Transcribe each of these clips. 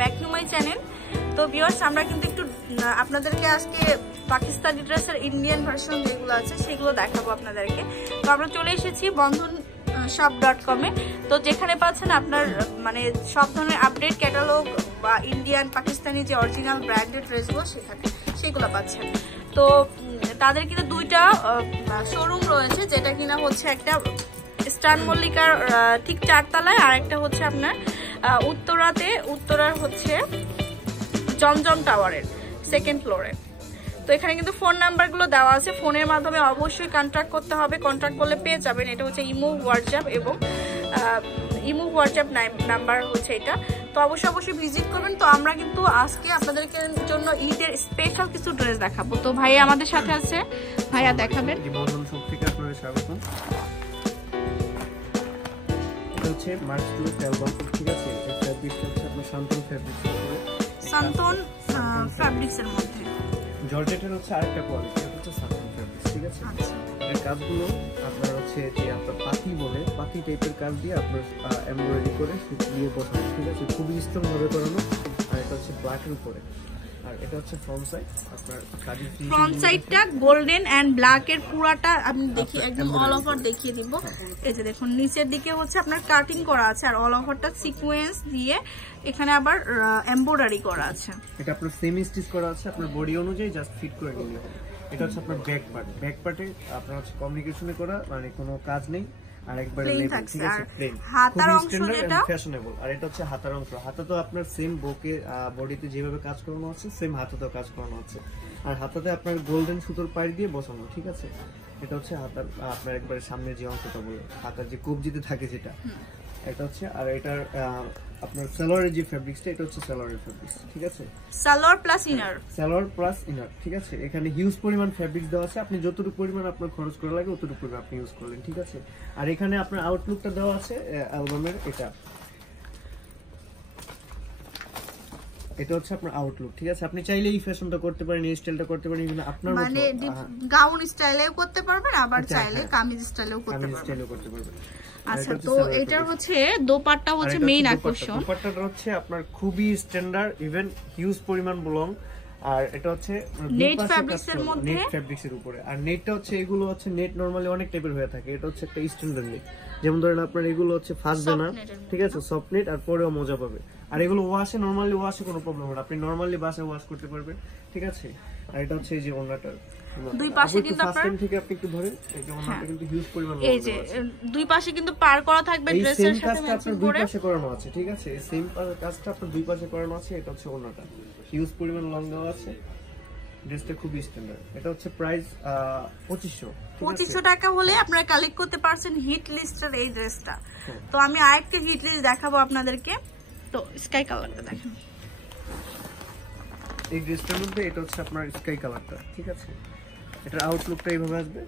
Back to my channel. তো viewers, আমরা কিন্তু একটু আপনাদেরকে আজকে পাকিস্তানি ড্রেসের ইন্ডিয়ান ভার্সন যেগুলো আছে সেগুলো দেখাবো আপনাদেরকে। তো আমরা চলে এসেছি bandhanshop.com-এ। তো যেখানে পাচ্ছেন আপনার মানে সব ধরনের আপডেট ক্যাটালগ বা ইন্ডিয়ান পাকিস্তানি যে অরিজিনাল ব্র্যান্ডেড ড্রেসগুলো সেগুলো পাচ্ছেন। তো তাদের কিন্তু দুইটা শোরুম রয়েছে, যেটা কিনা হচ্ছে একটা স্টার মল্লিকার ঠিক 4 তলায়, আর একটা হচ্ছে আপনার উত্তরার হচ্ছে জমজম টাওয়ারের 2nd ফ্লোরে। তো এখানে কিন্তু ফোন নাম্বারগুলো দেওয়া আছে, ফোনের মাধ্যমে অবশ্যই কন্ট্যাক্ট করতে হবে। কন্ট্যাক্ট করলে পেয়ে যাবেন। এটা হচ্ছে ইমো হোয়াটসঅ্যাপ এবং হোয়াটসঅ্যাপ নাম্বার হচ্ছে এটা। তো অবশ্যই ভিজিট করবেন। তো আমরা কিন্তু আজকে আপনাদেরকে জন্য ঈদের স্পেশাল কিছু ড্রেস দেখাবো। তো ভাইয়া আমাদের সাথে আছে, ভাইয়া দেখাবেন। বন্ধনশপ থেকে আপনাদের স্বাগতম। এটা হচ্ছে মার্চ 2 অ্যালবাম, ঠিক আছে? এই ফ্যাব্রিকটা হচ্ছে আপনার শান্তন ফ্যাব্রিক্সের উপরে, শান্তন ফ্যাব্রিক্সের মধ্যে জর্জেটের হচ্ছে আরেকটা কোয়ালিটি, এটা হচ্ছে শান্তন ফ্যাব্রিক্স, ঠিক আছে? এর কাজগুলো আপনার হচ্ছে যে আপনার পাতি টাইপের কাজ দিয়ে আপনার এমব্রয়ডারি করে সুত দিয়ে বসানো, ঠিক আছে? খুবই স্ট্রং ভাবে করানো। আর এটা হচ্ছে ব্ল্যাকের উপরে, আর এটা হচ্ছে ফ্রন্ট সাইড। আপনার ফ্রন্ট সাইডটা গোল্ডেন এন্ড ব্ল্যাক এর পুরাটা আমি দেখি একদম অল ওভার দেখিয়ে দিব। এই যে দেখুন, নিচের দিকে হচ্ছে আপনার কাটিং করা আছে, আর অল ওভারটা সিকোয়েন্স দিয়ে এখানে আবার এমব্রয়ডারি করা আছে। এটা আপনার সেমি স্টিচ করা আছে, আপনার বডি অনুযায়ী জাস্ট ফিট করে নিলে হবে। এটা হচ্ছে আপনার ব্যাক পার্টে আপনার হচ্ছে কমিউনিকেশনে করা, মানে কোনো কাজ নেই, আর একবারে লেভেল, ঠিক আছে? প্লেন, হাতার অংশ যেটা ফ্যাশনেবল। আর এটা হচ্ছে হাতার অংশ। হাতা তো আপনার সেম বকে বডিতে যেভাবে কাজ করানো আছে সেম হাতাতেও কাজ করানো আছে, আর হাতাতে আপনার গোল্ডেন সুতোর পাড়ি দিয়ে বসানো, ঠিক আছে? এটা হচ্ছে হাতার আপনার একবারে সামনের যে অংশটা বলে হাতার যে কবজিতে থাকে যেটা, এটা হচ্ছে। আর এটার আপনার সালোয়ারের যে ফেব্রিক্সটা, এটা হচ্ছে সালোয়ারের ফেব্রিক্স, ঠিক আছে? সালোয়ার প্লাস ইনার, ঠিক আছে? এখানে হিউজ পরিমাণ ফেব্রিক্স দেওয়া আছে, আপনি যতটুকু পরিমাণ আপনার খরচ করা লাগে ততটুকু পরিমাণ আপনি ইউজ করলেন, ঠিক আছে? আর এখানে আপনার আউটলুকটা দেওয়া আছে অ্যালবামের। এটা হচ্ছে আপনার আউটলুক, ঠিক আছে? আপনি চাইলে এই ফ্যাশনটা করতে পারেন, এই স্টাইলটা করতে পারেন, কিন্তু আপনার মানে গাউন স্টাইলেও করতে পারবেন, আবার চাইলে কামিজ স্টাইলেও করতে পারবেন। আচ্ছা, তো এটার হচ্ছে দোপাট্টা হচ্ছে মেইন আকর্ষণ। দোপাট্টাটা হচ্ছে আপনার খুবই স্ট্যান্ডার্ড, ইভেন হিউজ পরিমাণ ব্লং। আর এটা হচ্ছে নেট ফ্যাব্রিক্সের মধ্যে, নেট ফ্যাব্রিক্সের উপরে। আর নেটটা হচ্ছে এগুলো হচ্ছে নেট নরমালি অনেক টাইপের হয়ে থাকে, এটা হচ্ছে একটা স্ট্যান্ডার্ড নেট। যেমন ধরেন আপনার এগুলো হচ্ছে ফাস্টবে না, ঠিক আছে? সফট নেট, আর পরেও মজা পাবে। আর এগুলো নরমালি ওয়াশে কোনো প্রবলেম হবে না, আপনি নরমালি বাসায় ওয়াশ করতে পারবেন, ঠিক আছে? আর এটা হচ্ছে এই যে ওন্নাটা, দুই পাশে কিন্তু আপনার থেকে আপনি একটু ধরেন, এই যে ওন্নাটা কিন্তু হিউজ পরিমাণ, এই যে দুই পাশে কিন্তু পার করা থাকবে ড্রেসের সাথে ম্যাচিং করে। দুই পাশে করানো আছে, ঠিক আছে? এই সেম কাজটা আপনার দুই পাশে করানো আছে। এটা হচ্ছে ওন্নাটা, হিউজ পরিমাণ লং দেওয়া আছে। ড্রেসটা খুবই স্ট্যান্ডার্ড। এটা হচ্ছে প্রাইস 2500 টাকা হলে আপনারা কালেক্ট করতে পারছেন হিট লিস্টের এই ড্রেসটা। তো আমি আরেকটা হিট লিস্ট দেখাবো আপনাদেরকে। তো স্কাই কালারটা দেখেন, এই ড্রেসটার মধ্যে এটা হচ্ছে আপনার স্কাই কালারটা, ঠিক আছে? এটার আউটলুকটা এইভাবে আসবে।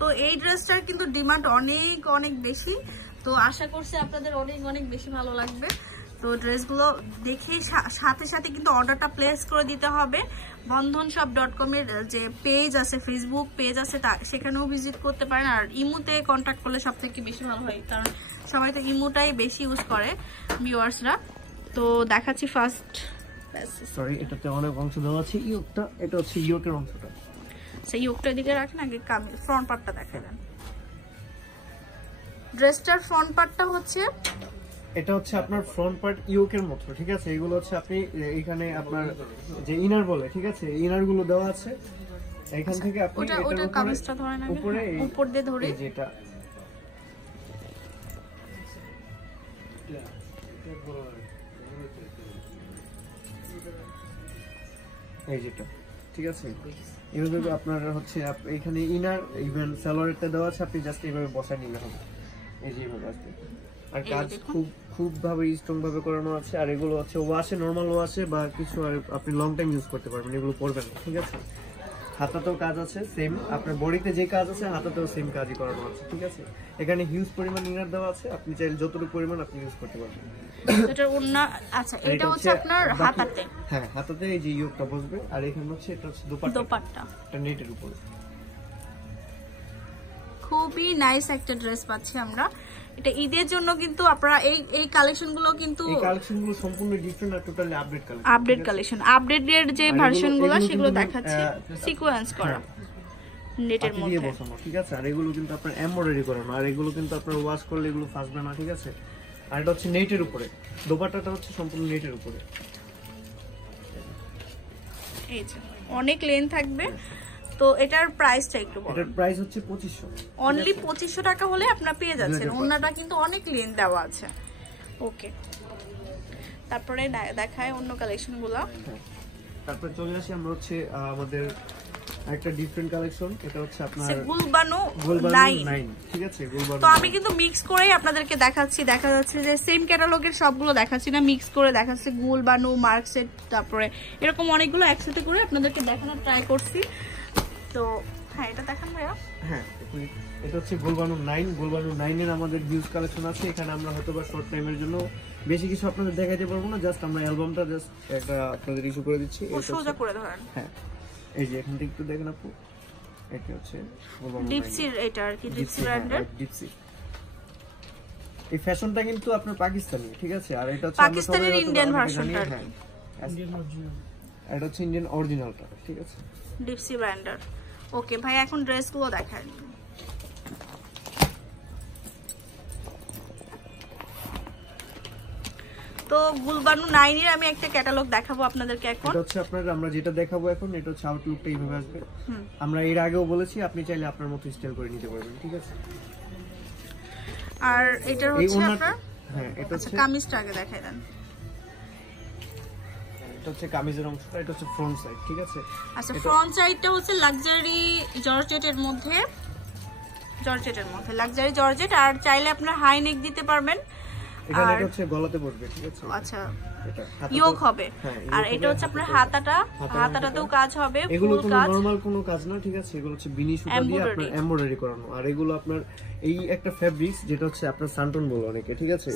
তো এই ড্রেসটার কিন্তু ডিমান্ড অনেক বেশি। তো আশা করছি আপনাদের অনেক বেশি ভালো লাগবে। তো ড্রেসগুলো দেখে সাথে কিন্তু অর্ডারটা প্লেস করে দিতে হবে। bandhanshop.com এর যে পেজ আছে, ফেসবুক পেজ আছে, সেখানেও ভিজিট করতে পারেন। আর ইমোতে কন্ট্যাক্ট করলে সব থেকে বেশি ভালো হয়, কারণ সবাই তো ইমোটাই বেশি ইউজ করে ভিউয়ার্সরা। তো দেখাচ্ছি ফার্স্ট, সরি এটাতে অনেক অংশ দেওয়া আছে। ইয়োকটা, এটা হচ্ছে ইয়োকের অংশটা। সেই ইয়োকটা দিকে রাখেন, আগে ফ্রন্ট পার্টটা দেখাই দেন। ড্রেসটার ফ্রন্ট পার্টটা হচ্ছে, এটা হচ্ছে আপনার ফ্রন্ট পার্ট ইয়োকের মতো, ঠিক আছে? এগুলো হচ্ছে আপনি এখানে আপনার যে ইনার বলে, ঠিক আছে? ইনার গুলো দেওয়া আছে এখান থেকে। আপনি ওটা কামিজটা ধরেন, উপরে উপর দিয়ে ধরে যেটা এই যেটা, ঠিক আছে? এইভাবে আপনার হচ্ছে এখানে ইনার ইভেন সালোয়ারটা দেওয়া আছে, আপনি জাস্ট এইভাবে বসায় নিলে হবে, এই যে এইভাবে আসবে। আর কাজ খুব ভাবে স্ট্রং ভাবে করানো আছে। আর এগুলো হচ্ছে ওয়াশে, নরমাল ওয়াশে বা কিছু আর আপনি লং টাইম ইউজ করতে পারবেন, এগুলো পরবেন, ঠিক আছে? হাতাতেও কাজ আছে সেম, আপনার বডিতে যে কাজ আছে হাতাতেও সেম কাজই করানো আছে, ঠিক আছে? এখানে হিউজ পরিমাণ ইনার দেওয়া আছে, আপনি চাইলে যতটুকু পরিমাণ আপনি ইউজ করতে পারবেন। এটার ওন্না আচ্ছা এটা হচ্ছে আপনার হাতাতে। হ্যাঁ হাতাতে এই যে ইয়োগটা বসবে আর এখানে হচ্ছে এটা হচ্ছে দোপাট্টা এটা নেটের উপরে। খুবই নাইস একটা ড্রেস পাচ্ছি আমরা। এটা ঈদের জন্য কিন্তু আপনারা এই কালেকশনগুলো কিন্তু এই কালেকশনগুলো সম্পূর্ণ ডিফারেন্ট আর টোটালি আপডেট কালেকশন। আপডেটের যে ভার্সনগুলো সেগুলো দেখাচ্ছি সিকোয়েন্স করা নেটের মধ্যে বসানো, ঠিক আছে। আর এগুলো কিন্তু আপনার এমব্রয়ডারি করানো, আর এগুলো কিন্তু আপনার ওয়াশ করলে এগুলো ফাসবে না, ঠিক আছে। আর এটা হচ্ছে নেটের উপরে, দোপাট্টাটা হচ্ছে সম্পূর্ণ নেটের উপরে। এই যে অনেক লেন থাকবে। তো এটার প্রাইসটা একটু বলুন। এটার প্রাইস হচ্ছে 2500, অনলি 2500 টাকা হলে আপনারা পেয়ে যাচ্ছেন। ওন্নাটা কিন্তু অনেক লেন দেওয়া আছে। ওকে, তারপরে দেখায় অন্য কালেকশনগুলো। তারপরে চলে আসি আমরা হচ্ছে আমাদের একটা ডিফারেন্ট কালেকশন। এটা হচ্ছে আপনার গুলবানু 9, ঠিক আছে। গুলবানু তো আমি কিন্তু মিক্স করেই আপনাদেরকে দেখাচ্ছি। দেখা যাচ্ছে যে সেম ক্যাটালগের সবগুলো দেখাচ্ছি না, মিক্স করে দেখাচ্ছি। গুলবানু, মার্কসেট, তারপরে এরকম অনেকগুলো একসাথে করে আপনাদেরকে দেখানোর ট্রাই করছি। তো হ্যাঁ এটা দেখান ভাইয়া। হ্যাঁ এটা হচ্ছে গুলবানু 9। গুলবানু 9 এর আমাদের নিউজ কালেকশন আছে। এখানে আমরা হয়তো বা শর্ট টাইমের জন্য বেশি কিছু আপনাদের দেখাইতে পারবো না, জাস্ট আমরা অ্যালবামটা জাস্ট একটা আপনাদের ইস্যু করে দিচ্ছি। সোজা করে ধরেন। হ্যাঁ এই যে এখান থেকে একটু দেখেন আপু, এটা হচ্ছে ডিপসির, এটা আর কি ডিপসি ব্র্যান্ডের। ডিপসি এই ফ্যাশনটা কিন্তু আপনার পাকিস্তানি, ঠিক আছে। আর এটা হচ্ছে পাকিস্তানের ইন্ডিয়ান ভার্সনটা, এটা হচ্ছে ইন্ডিয়ান অরিজিনালটা, ঠিক আছে, ডিপসি ব্র্যান্ডের। ওকে ভাই, এখন ড্রেসগুলো দেখান। তো গুলবানু 9 এর আমি একটা ক্যাটালগ দেখাবো আপনাদেরকে এখন। এটা হচ্ছে আপনার আমরা যেটা দেখাবো এখন, এটা হচ্ছে আউটলুকটা এইভাবে আসবে। আমরা এর আগেও বলেছি আপনি চাইলে আপনার মতো স্টাইল করে নিতে পারবেন, ঠিক আছে। আর এটা হচ্ছে আপনার হ্যাঁ এটা হচ্ছে কামিজটা আগে দেখাই দেন। এটা হচ্ছে কামিজের অংশটা, এটা হচ্ছে ফ্রন্ট সাইড, ঠিক আছে। আচ্ছা ফ্রন্ট সাইডটা হচ্ছে লাক্সারি জর্জেটের মধ্যে, লাক্সারি জর্জেট। আর চাইলে আপনারা হাই নেক দিতে পারবেন। এখানে এটা হচ্ছে গলাতে বসবে, ঠিক আছে। আচ্ছা ইয়োক হবে। আর এটা হচ্ছে আপনার হাতাটাতেও কাজ হবে, এগুলো কোনো নরমাল কোনো কাজ না, ঠিক আছে। এগুলো হচ্ছে বিনি সুতা দিয়ে আপনার এমব্রয়ডারি করানো। আর এগুলো আপনার এই একটা ফেব্রিক্স যেটা হচ্ছে আপনার সান্টন বলে অনেকে, ঠিক আছে।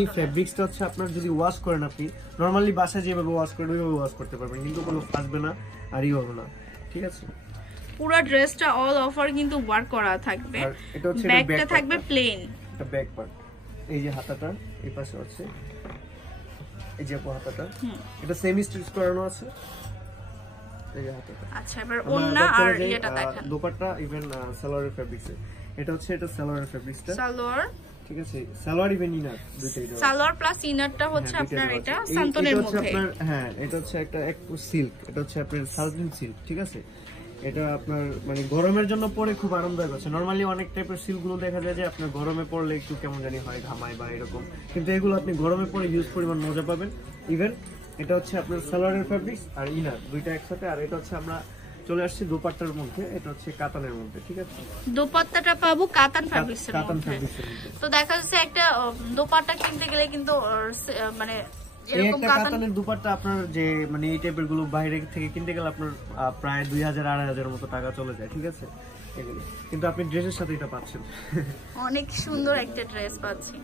এই ফেব্রিক্সটা হচ্ছে আপনার যদি ওয়াশ করেন, আপনি নরমালি বাসায় যেভাবে ওয়াশ করেন ওইভাবে ওয়াশ করতে পারবেন, কিন্তু কোনো ফাসবে না আর ই হবে না, ঠিক আছে। পুরো ড্রেসটা অল ওভার কিন্তু ওয়ার্ক করা থাকবে। এটা হচ্ছে ব্যাকটা থাকবে প্লেন, এটা ব্যাক পার্ট। এই যে হাতাটা এই পাশে আছে, এই যে হাতাটা এটা সেমি স্টিচ করানো আছে, এই যে হাতাটা। আচ্ছা এবার ওন্না আর এটা দেখেন, দোপাট্টা ইভেন সালোয়ারের ফেব্রিক্সে। এটা হচ্ছে এটা সালোয়ারের ফেব্রিক্সটা, সালোয়ার, ঠিক আছে। সালোয়ার ইভেন ইনার দুটেই দাও। সালোয়ার প্লাস ইনারটা হচ্ছে আপনার এটা সান্তনের মধ্যে। হ্যাঁ এটা হচ্ছে একটা সিল্ক, এটা হচ্ছে আপনার সালটিন সিল্ক, ঠিক আছে। এটা আপনার মানে গরমের জন্য পরে খুব আরামদায়ক আছে। নরমালি অনেক টাইপের সিল্ক গুলো দেখা যায় যে আপনার গরমে পরলে একটু কেমন জানি হয়, ঘামায় বা এরকম, কিন্তু এগুলো আপনি গরমে পরে ইউজ পরিমাণ মজা পাবেন। ইভেন এটা হচ্ছে আপনার সালোয়ারের ফেব্রিক্স আর ইনার দুইটা একসাথে। আর এটা হচ্ছে আমরা চলে আসছি দোপাট্টার মধ্যে, এটা হচ্ছে কাতানের মধ্যে, ঠিক আছে। দোপাট্টাটা পাবো কাতান ফেব্রিক্সের মধ্যে। তো দেখা যাচ্ছে একটা দোপাট্টা কিনতে গেলে কিন্তু মানে এরকম কাতানের দোপাট্টা আপনার যে মানে এই টাইপের গুলো বাইরে থেকে কিনতে গেলে আপনার প্রায় 2000-2500 মতো টাকা চলে যায়, ঠিক আছে এগুলো। কিন্তু আপনি ড্রেসের সাথে এটা পাচ্ছেন, অনেক সুন্দর একটা ড্রেস পাচ্ছি।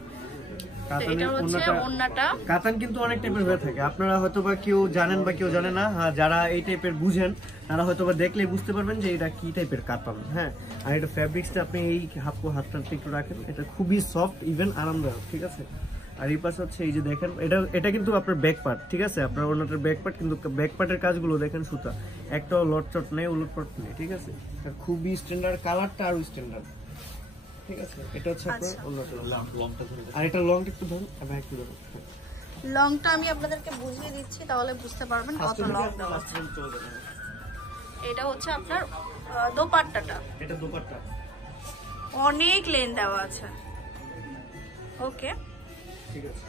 কাতান কিন্তু অনেক টাইপের হয়ে থাকে, আপনারা হয়তোবা কেউ জানেন বা কেউ জানে না। যারা এই টাইপের বুঝেন তারা হয়তোবা দেখলেই বুঝতে পারবেন যে এটা কি টাইপের কাতান। হ্যাঁ আর এটা ফেব্রিক্সটা আপনি এই হাতটা একটু রাখেন, এটা খুবই সফট ইভেন আরামদায়ক, ঠিক আছে। আর এই পাশে হচ্ছে এই যে দেখেন, এটা কিন্তু আপনার ব্যাক পার্ট, ঠিক আছে। আপনার ওনাটার ব্যাক পার্ট, কিন্তু ব্যাক পার্টের কাজগুলো দেখেন সুতা একটাও লটচট নেই, উলটপট নেই, ঠিক আছে। খুবই স্ট্যান্ডার্ড, কালারটা আরো স্ট্যান্ডার্ড, ঠিক আছে। এটা হচ্ছে আপনার ওনাটা লংটা ধরে, আর এটা লংটা একটু ধরুন, আমি একটু ধরুন। লংটা আমি আপনাদেরকে বুঝিয়ে দিচ্ছি, তাহলে বুঝতে পারবেন কত লং দেওয়া আছে। এটা হচ্ছে আপনার দোপাট্টাটা, এটা দোপাট্টা অনেক লেন দেওয়া আছে। ওকে ঠিক আছে।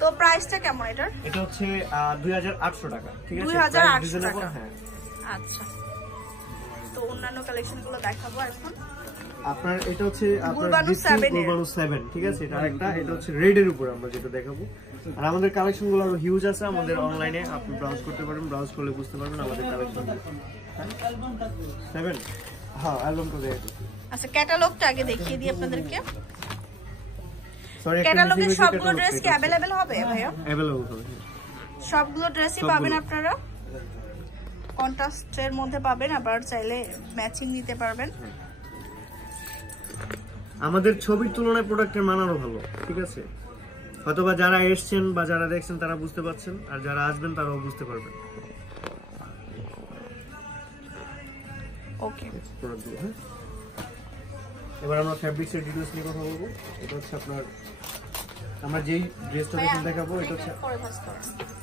তো প্রাইসটা কেমন এটার? এটা হচ্ছে 2800 টাকা, ঠিক আছে। 2800 টাকা, হ্যাঁ। আচ্ছা তো অন্যান্য কালেকশন গুলো দেখাবো এখন। আপনার এটা হচ্ছে গুলবানু 7, ঠিক আছে। এটা আরেকটা, এটা হচ্ছে রেড এর উপর আমরা যেটা দেখাবো। আর আমাদের কালেকশন গুলো আরো হিউজ আছে, আমাদের অনলাইনে আপনি ব্রাউজ করতে পারেন, ব্রাউজ করলে বুঝতে পারবেন আমাদের কালেকশন। 7 হ্যাঁ অ্যালবামটা দেখো। আচ্ছা ক্যাটালগটা আগে দেখিয়ে দিই আপনাদেরকে। সরি ক্যাটালগের সবগুলো ড্রেস কি अवेलेबल হবে ভাইয়া? अवेलेबल হবে, সবগুলো ড্রেসই পাবেন আপনারা, কন্ট্রাস্টের মধ্যে পাবেন, আবার চাইলে ম্যাচিং নিতে পারবেন। আমাদের ছবির তুলনায় প্রোডাক্টের মান আরো ভালো, ঠিক আছে? হয়তোবা যারা এসেছেন বা যারা দেখছেন তারা বুঝতে পারছেন, আর যারা আসবেন তারাও বুঝতে পারবেন। ওকে, এবার আমরা ফ্যাব্রিক্সের ডিটেইলস নিয়ে কথা বলবো। এটা হচ্ছে আপনার আমরা যেই ড্রেসটা দেখাবো, এটা হচ্ছে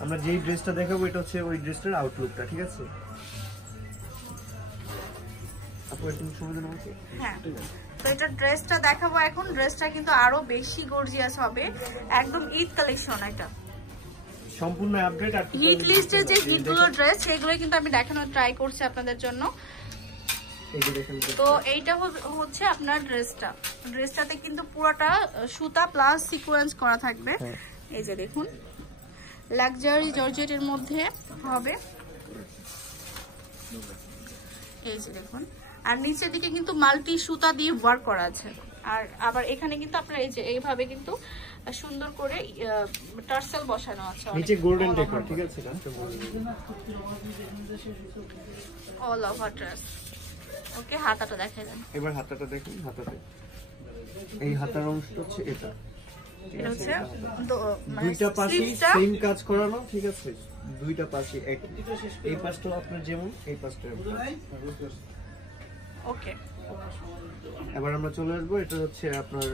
আমরা যেই ড্রেসটা দেখাবো এটা হচ্ছে ওই ড্রেসটার আউটলুকটা, ঠিক আছে? আপু একটু সময় দেন আমাকে। হ্যাঁ, তো এটা ড্রেসটা দেখাবো এখন। ড্রেসটা কিন্তু আরো বেশি গর্জিয়াস হবে, একদম ঈদ কালেকশন। এটা সম্পূর্ণ আপডেট। আর হিট লিস্টে যে হিটগুলো ড্রেস সেগুলো কিন্তু আমি দেখানোর ট্রাই করছি আপনাদের জন্য। তো এইটা হচ্ছে আপনার ড্রেসটাতে কিন্তু পুরোটা সুতা প্লাস সিকোয়েন্স করা থাকবে। এই যে দেখুন, লাক্সারি জর্জেটের মধ্যে হবে। এই যে দেখুন, আর নিচের দিকে কিন্তু মাল্টি সুতা দিয়ে ওয়ার্ক করা আছে। আর আবার এখানে কিন্তু আপনার এই যে এইভাবে কিন্তু সুন্দর করে টার্সেল বসানো আছে, নিচে গোল্ডেন ডেকোর, ঠিক আছে? All over dress. ওকে, হাতাটা দেখাই দেন। এবার হাতাটা দেখুন। হাতাতে এই হাতার অংশটা হচ্ছে এটা, এটা হচ্ছে দুইটা পাশে সেম কাজ করানো, ঠিক আছে? দুইটা পাশে এক, এই পাশটা আপনার যেমন, এই পাশটা। ওকে, এবার আমরা চলে আসবো, এটা হচ্ছে আপনার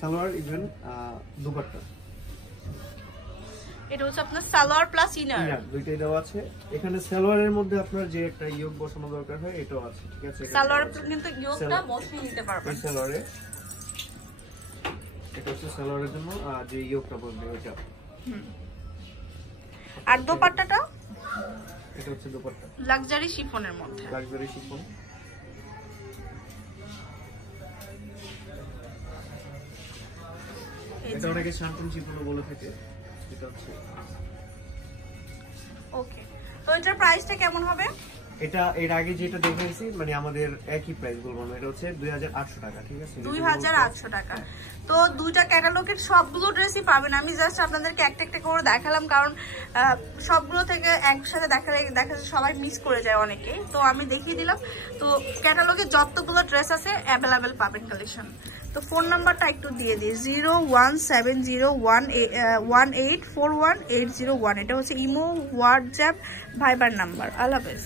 সালোয়ার ইভেন দুপাট্টা। এটা হচ্ছে আপনার সালোয়ার প্লাস ইনার, দুইটাই দেওয়া আছে। এখানে সালোয়ারের মধ্যে আপনার যে একটা ইয়োগ বসানো দরকার হয় এটাও আছে, ঠিক আছে? সালোয়ার কিন্তু ইয়োগটা বসিয়ে নিতে পারবেন সালোয়ারে। এটা হচ্ছে সালোয়ারের জন্য যে ইয়োগটা বসবে ওইটা। আর দোপাট্টাটা এটা হচ্ছে দোপাট্টা, লাক্সারি শিফনের মধ্যে। Luxury chiffon. এটা অনেকে শান্তন শিফনও বলে থাকে। এটা হচ্ছে ওকে, তো এটার প্রাইসটা কেমন হবে? এটা এর আগে যেটা দেখাইছি মানে আমাদের একই প্রাইস বলবো না, এটা হচ্ছে 2800 টাকা, ঠিক আছে? 2800 টাকা। তো দুইটা ক্যাটালগের সবগুলো ড্রেসই পাবেন। আমি জাস্ট আপনাদেরকে একটা একটা করে দেখালাম, কারণ সবগুলো থেকে একসাথে দেখা সবাই মিস করে যায় অনেকে, তো আমি দেখিয়ে দিলাম। তো ক্যাটালগে যতগুলো ড্রেস আছে অ্যাভেলেবেল পাবেন কালেকশন। তো ফোন নাম্বারটা একটু দিয়ে দিই, 01701184180 1। এটা হচ্ছে ইমো, হোয়াটসঅ্যাপ, ভাইবার নাম্বার। আল্লাহ হাফেজ।